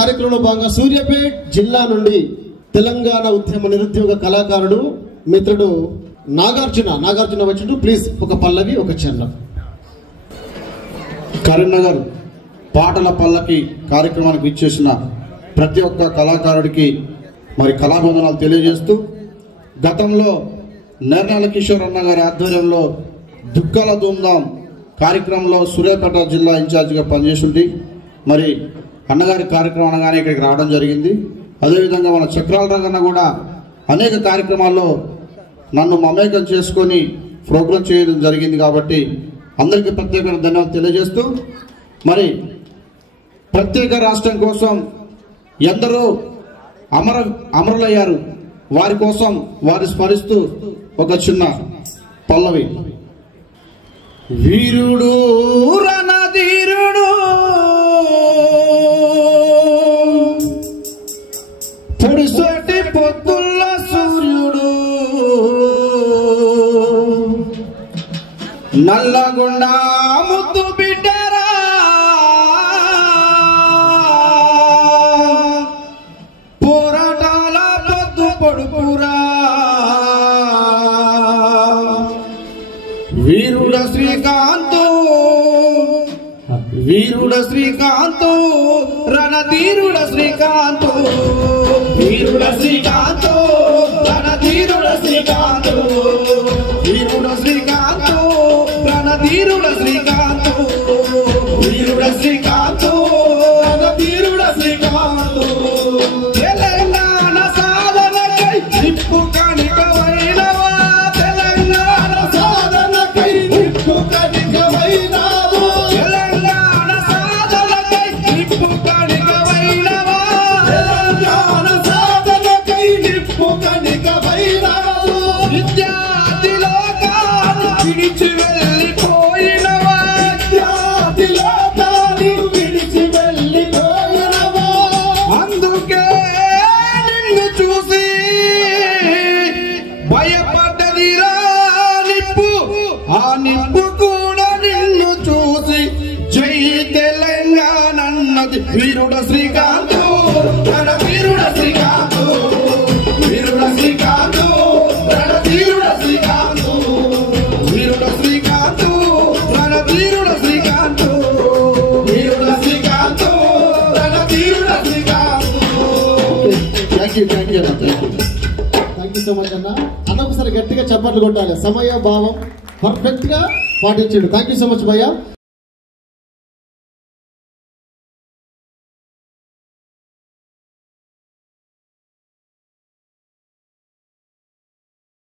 కార్యక్రమంలో భాగంగా సూర్యాపేట్ జిల్లా నుండి తెలంగాణ ఉద్యమ నిరుద్యోగ కళాకారుడు మిత్రుడు నాగార్జున వచ్చిండు. ప్లీజ్ ఒక పల్లవి ఒక చరణం. కరీంనగర్ పాటల పల్లకి కార్యక్రమానికి ఇచ్చేసిన ప్రతి ఒక్క కళాకారుడికి మరి కళాబంధనాలు తెలియజేస్తూ, గతంలో నేర్నాల కిషోర్ అన్న గారి ఆధ్వర్యంలో దుక్కల ధూమ్ధాం కార్యక్రమంలో సూర్యాపేట జిల్లా ఇన్ఛార్జిగా పనిచేసింది. మరి అన్నగారి కార్యక్రమం అనగానే ఇక్కడికి రావడం జరిగింది. అదేవిధంగా మన చక్రాల రంగన్న కూడా అనేక కార్యక్రమాల్లో నన్ను మమేకం చేసుకొని ప్రోగ్రాం చేయడం జరిగింది. కాబట్టి అందరికీ ప్రత్యేకమైన ధన్యవాదాలు తెలియజేస్తూ, మరి ప్రత్యేక రాష్ట్రం కోసం ఎందరో అమరులయ్యారు, వారి కోసం వారి స్మరిస్తూ ఒక చిన్న పల్లవి. వీరుడు రణధీరుడు పొడిసోటి పొద్దుల్ల సూర్యుడు నల్లగొండ ముద్దు బిడ్డరా పోరాటాల పొద్దు పొడుపురా వీరుడ శ్రీకాంతు రణధీరుడ శ్రీకాంతు వీరుడ శ్రీకాంతు రణధీరుడ శ్రీకాంతు వీరుడ శ్రీకాంతు రణధీరుడ శ్రీకాంతు వీరుడ శ్రీకాంతు రణధీరుడ శ్రీకాంతు తెలంగాణ సాధనకై నిప్పు కణికమైనవా తెలంగాణ సాధనకై నిప్పు కణికమైనవా తెలంగాణ సాధనకై నిప్పు కణికమైనవా తెలంగాణ సాధనకై నిప్పు కణికమైనవా విద్యార్థి లోకాన్ని విడిచి వెళ్ళిపోయినవా విద్యార్థి లోకాన్ని విడిచి వెళ్ళిపోయినవా అందుకే నిన్ను చూసి భయపడ్డదిరా నిప్పు, ఆ నిప్పు కూడా నిన్ను చూసి జై తెలంగాణ అన్నది. వీరుడ శ్రీకాంతు రణధీరుడ శ్రీకాంతు వీరుడ శ్రీకాంతు రణధీరుడ శ్రీకాంతు వీరుడ శ్రీకాంతు రణధీరుడ శ్రీకాంతు వీరుడ శ్రీకాంతు రణధీరుడ Srikanth. Thank you so much అన్న. ఒకసారి గట్టిగా చప్పట్లు కొట్టాలి. సమయ భావం పర్ఫెక్ట్ గా పాటించాడు. థ్యాంక్ యూ సో మచ్ భయ్యా.